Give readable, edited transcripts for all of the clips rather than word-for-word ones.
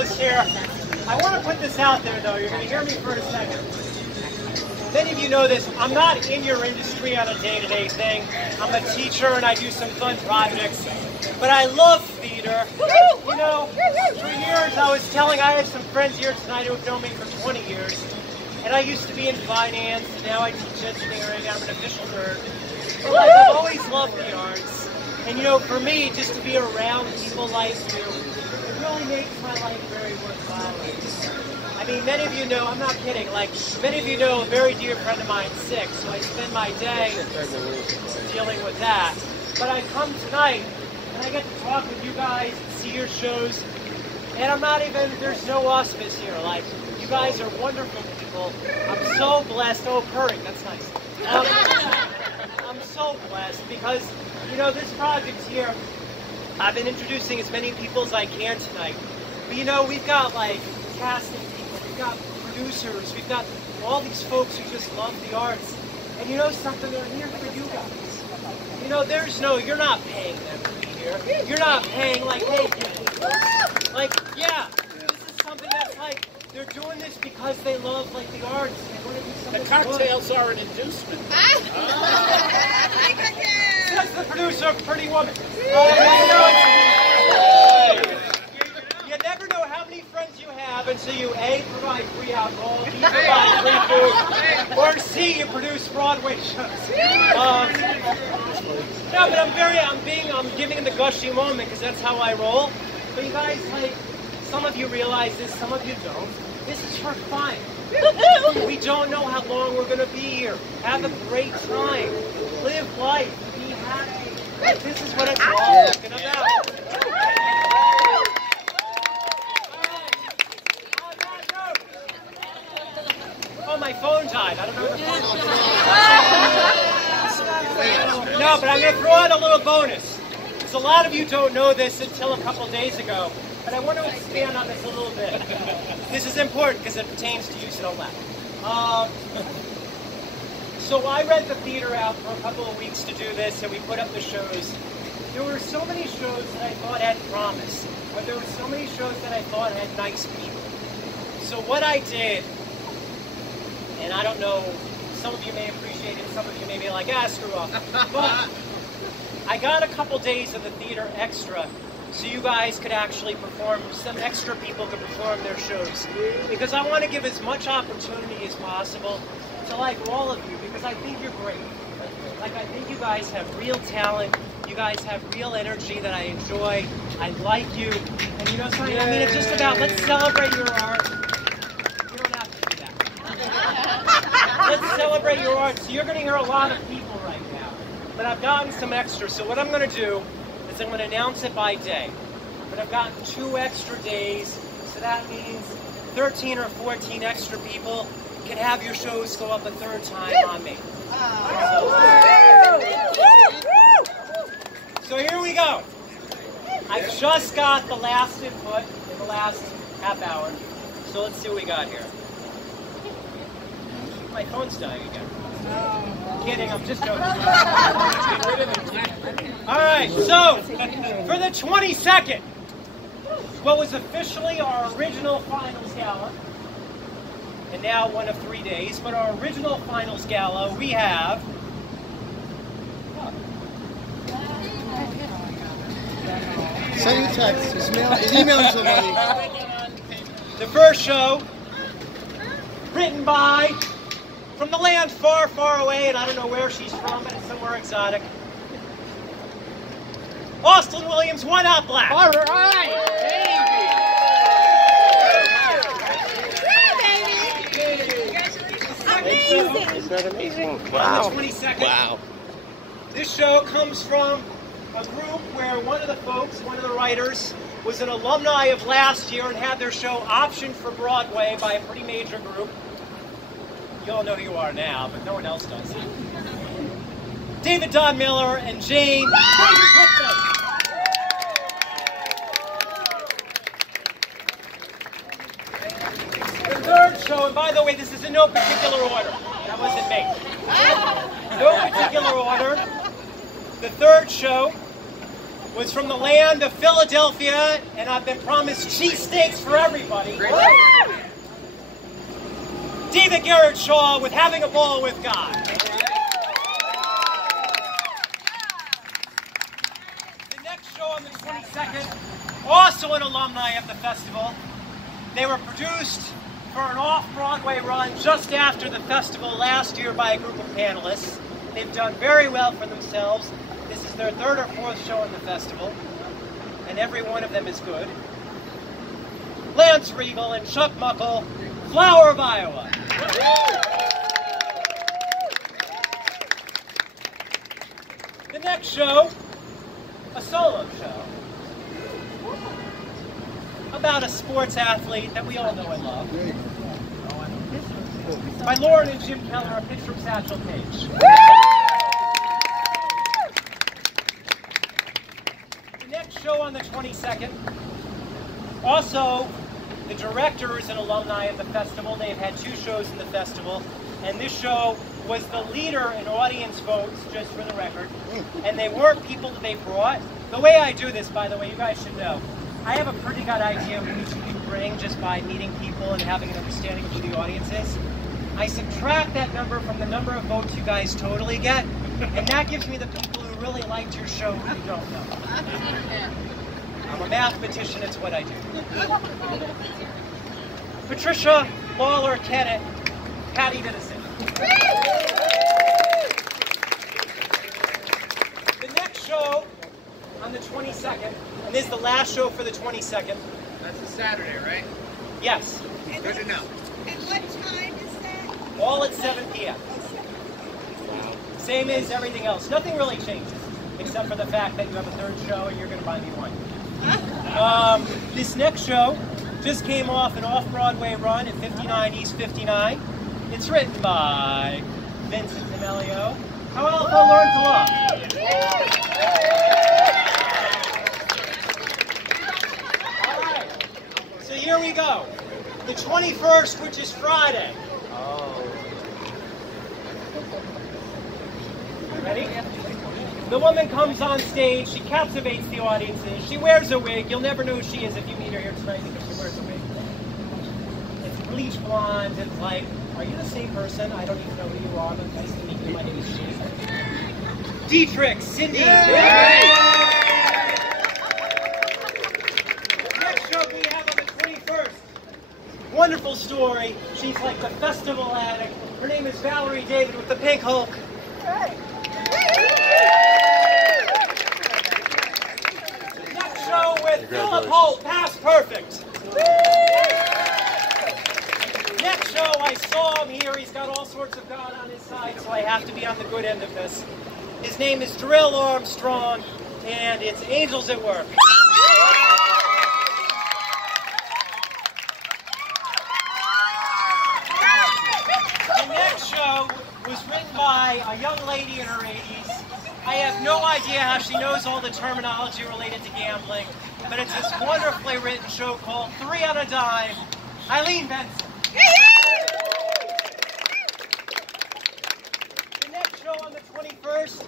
finalists here. I want to put this out there, though. You're going to hear me for a second. Many of you know this. I'm not in your industry on a day-to-day thing. I'm a teacher, and I do some fun projects. But I love theater. You know, for years I have some friends here tonight who have known me for 20 years. And I used to be in finance, and now I teach engineering. I'm an official nerd. But like, I've always loved the arts. And you know, for me, just to be around people like you, it really makes my life very worthwhile. I mean, many of you know, I'm not kidding, like, many of you know a very dear friend of mine's sick, so I spend my day dealing with that. But I come tonight, and I get to talk with you guys, see your shows, and I'm not even, there's no auspice here. Like, you guys are wonderful people. I'm so blessed. Oh, purring, that's nice. I'm so blessed because, you know, this project here, I've been introducing as many people as I can tonight. But, you know, we've got, like, casting people, we've got producers, we've got all these folks who just love the arts. And you know something, they're here for you guys. You know, you're not paying them to be here. You're not paying, like, hey, like, yeah, this is something that's like, they're doing this because they love, like, the arts. They want to do something. The cocktails are an inducement. Says the producer, Pretty Woman. You never know how many friends you have until you A, provide free alcohol, B, provide free food, or C, you produce Broadway shows. No, but I'm giving the gushy moment because that's how I roll. But you guys, like, some of you realize this, some of you don't. This is for fun. We don't know how long we're going to be here. Have a great time. Live life. Be happy. Like, this is what it's all talking about. Oh, my phone died. I don't know where the phone was. No, but I'm going to throw out a little bonus. Because a lot of you don't know this until a couple days ago. But I want to expand on this a little bit. This is important because it pertains to you, so don't laugh. So I read the theater out for a couple of weeks to do this, and we put up the shows. There were so many shows that I thought had promise, but there were so many shows that I thought had nice people. So what I did, and I don't know, some of you may appreciate it, some of you may be like, ah, screw off. But I got a couple days of the theater extra so you guys could actually perform, some extra people could perform their shows. Because I want to give as much opportunity as possible to, like, all of you, because I think you're great. Like, I think you guys have real talent, you guys have real energy that I enjoy, I like you, and you know something, I mean, it's just about, let's celebrate your art. You don't have to do that. Let's celebrate your art. So you're going to hear a lot of people right now, but I've gotten some extra, so what I'm going to do, I'm going to announce it by day. But I've gotten 2 extra days, so that means 13 or 14 extra people can have your shows go up a 3rd time on me. So here we go. I just got the last input in the last half hour. So let's see what we got here. My phone's dying again. Kidding, I'm just joking. Alright, so for the 22nd, what was officially our original finals gala, and now one of 3 days, but our original finals gala, we have send a text, just email somebody. The first show, written by, from the land far, far away, and I don't know where she's from, but it's somewhere exotic. Austin Williams, One Out Black. All right. Amazing. Is that amazing? Wow. On the 22nd. Wow. This show comes from a group where one of the folks, one of the writers, was an alumni of last year and had their show optioned for Broadway by a pretty major group. You all know who you are now, but no one else does. David Don Miller and Jane. The 3rd show, and by the way, this is in no particular order. That wasn't me. No particular order. The 3rd show was from the land of Philadelphia, and I've been promised cheesesteaks for everybody. David Garrett Shaw with Having a Ball with God. The next show on the 22nd, also an alumni of the festival. They were produced for an off-Broadway run just after the festival last year by a group of panelists. They've done very well for themselves. This is their third or fourth show in the festival, and every one of them is good. Lance Riegel and Chuck Muckle, Flower of Iowa. The next show, a solo show about a sports athlete that we all know and love. By Lauren and Jim Keller, a pitch from Satchel Paige. The next show on the 22nd, also the director is an alumni of the festival. They've had 2 shows in the festival, and this show was the leader in audience votes, just for the record, and they weren't people that they brought. The way I do this, by the way, you guys should know, I have a pretty good idea of who each of you bring just by meeting people and having an understanding of who the audience is. I subtract that number from the number of votes you guys totally get, and that gives me the people who really liked your show who you don't know. I'm a mathematician, it's what I do. Patricia Lawler Kennett, Patty Vidison. The next show on the 22nd, and this is the last show for the 22nd. That's a Saturday, right? Yes. Good to know. And what time is that? All at 7 p.m. Same as everything else. Nothing really changes, except for the fact that you have a third show and you're going to buy me one. This next show just came off an off-Broadway run at 59 East 59. It's written by Vincent D'Amelio. How Alpha Learned to Love. All right, so here we go. The 21st, which is Friday. Ready? The woman comes on stage, she captivates the audiences, she wears a wig. You'll never know who she is if you meet her here tonight because she wears a wig. It's bleach blonde, it's like, are you the same person? I don't even know who you are, but nice to meet you, my name is she. Dietrich, Cindy. Next show we have on the 21st. Wonderful story. She's like the festival addict. Her name is Valerie David with the Pink Hulk. Next show with Philip Holt, Past Perfect. Next show, I saw him here. He's got all sorts of God on his side, so I have to be on the good end of this. His name is Drill Armstrong, and it's Angels at Work. The next show was written by a young lady in her 80s. I have no idea how she knows all the terminology related to gambling, but it's this wonderfully written show called 3 on a Dime. Eileen Benson. The next show on the 21st,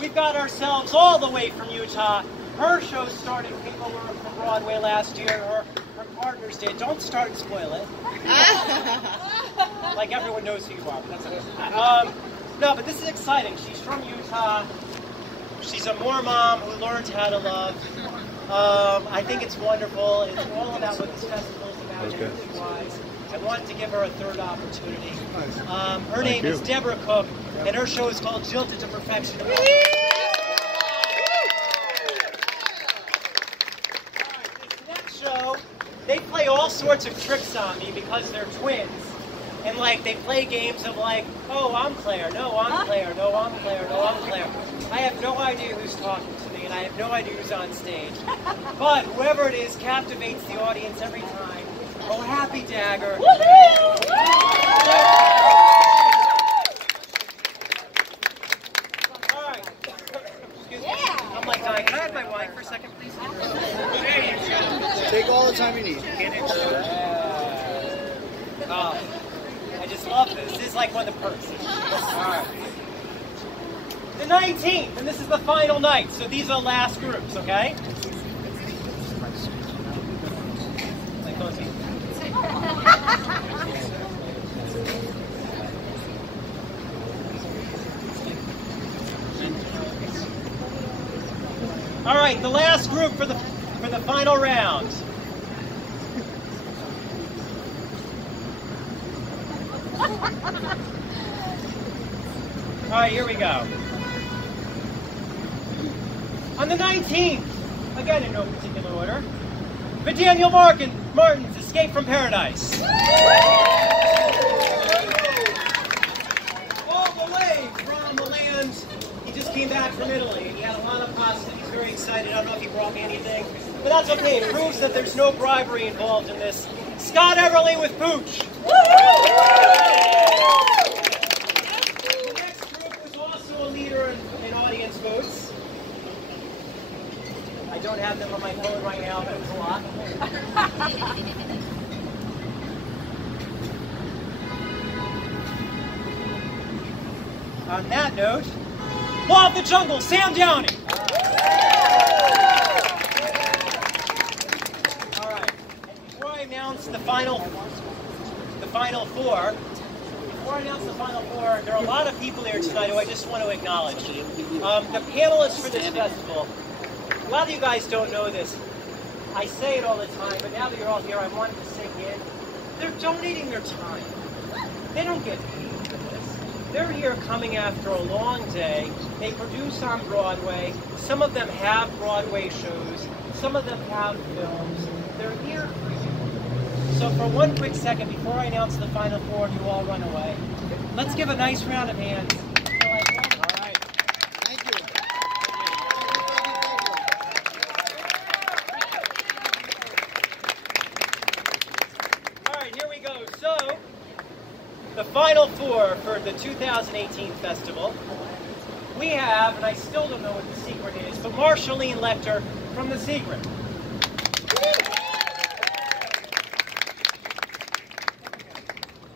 we've got ourselves all the way from Utah. Her show started people were from Broadway last year. Her partners did. Don't start and spoil it. Like everyone knows who you are, but that's okay. No, but this is exciting. She's from Utah. She's a Moor mom who learned how to love. I think it's wonderful. It's all about what this festival is about, energy-wise. I wanted to give her a third opportunity. Her name is Deborah Cook, and her show is called Jilted to Perfection. This next show, they play all sorts of tricks on me because they're twins. And like they play games of like, oh, I'm Claire, no, I'm Claire, no, I'm Claire, no, I'm Claire. I have no idea who's talking to me, and I have no idea who's on stage. But whoever it is captivates the audience every time. Oh, happy dagger. All right. Excuse me. I'm like dying. Can I have my wine for a second, please? Take all the time you need. I just love this. This is like one of the perks. All right. The 19th, and this is the final night, so these are the last groups, okay? All right, the last group for the final round. All right, here we go. On the 19th, again in no particular order, Daniel Martin's Escape from Paradise. All the way from the land. He just came back from Italy and he had a lot of pasta. He's very excited. I don't know if he brought me anything, but that's okay. It proves that there's no bribery involved in this. Scott Everly with Pooch. The next group was also a leader in audience votes. I don't have them on my phone right now, but it was a lot. On that note, Law of the Jungle, Sam Downey. All right. And before I announce the final four, there are a lot of people here tonight who I just want to acknowledge. The panelists for this festival. A lot of you guys don't know this. I say it all the time, but now that you're all here, I want it to sink in. They're donating their time. They don't get paid for this. They're here coming after a long day. They produce on Broadway. Some of them have Broadway shows. Some of them have films. They're here for you. So for one quick second, before I announce the final four and you all run away, let's give a nice round of hands. The final four for the 2018 festival, we have, and I still don't know what the secret is, but Marshallene Lecter from The Secret.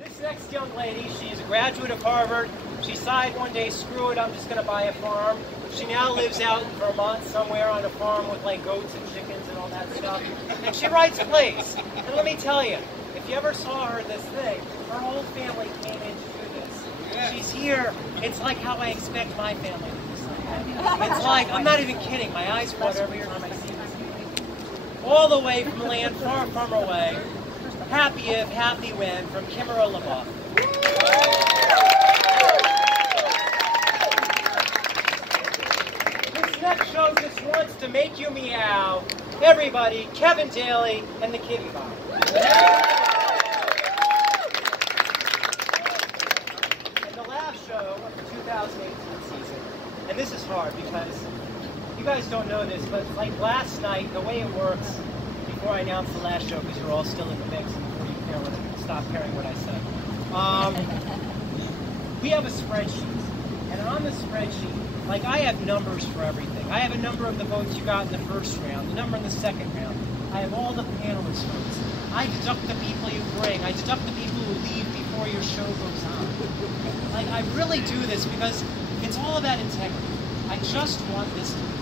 This next young lady, she's a graduate of Harvard. She decided one day, screw it, I'm just going to buy a farm. She now lives out in Vermont somewhere on a farm with like goats and chickens and all that stuff. And she writes plays. And let me tell you, if you ever saw her this thing, her whole family came in to do this. Yeah. She's here. It's like how I expect my family to do something. It's like, I'm not even kidding, my eyes water every time I see this. All the way from land far, far away. Happy if, happy when, from Kimmerer LaBeouf. This next show just wants to make you meow. Everybody, Kevin Daly and the Kitty Bar. Show of the 2018 season, and this is hard because you guys don't know this, but like last night, the way it works, before I announce the last show, because you're all still in the mix and before you stop caring what I said, we have a spreadsheet, and on the spreadsheet, like I have numbers for everything. I have a number of the votes you got in the first round, the number in the second round. I have all the panelist votes. I deduct the people you bring. I deduct the people who leave before your show goes on. Like, I really do this because it's all about integrity. I just want this to be fun.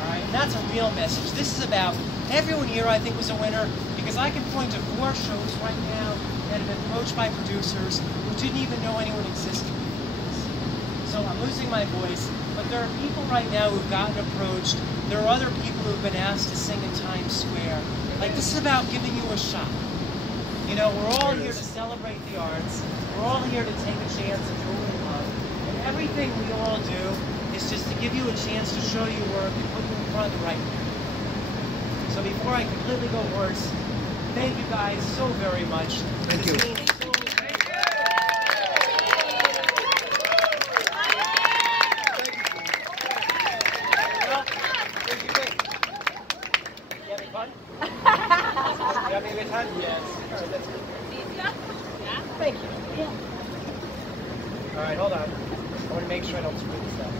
All right, and that's a real message. This is about everyone here. I think was a winner because I can point to 4 shows right now that have been approached by producers who didn't even know anyone existed. So I'm losing my voice, but there are people right now who've gotten approached. There are other people who've been asked to sing in Times Square. Like, this is about giving you a shot. You know, we're all here to celebrate the arts. We're all here to take a chance at what we love. And everything we all do is just to give you a chance to show your work and put you in front of the right people. So before I completely go hoarse, thank you guys so very much. Thank you. Thank you. Yeah. All right, hold on. I want to make sure I don't screw this up.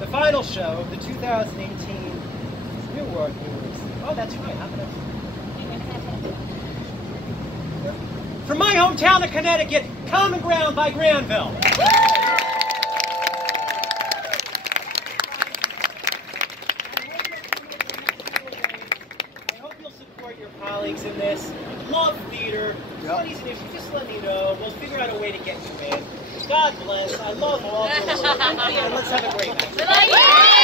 The final show of the 2018 New World News. Oh, that's right. How From my hometown of Connecticut, Common Ground by Granville. I hope you'll support your colleagues in this. Love theater. Studies and issues, just let me know. We'll figure out a way to get you in. God bless. I love all of you. And let's have a great night.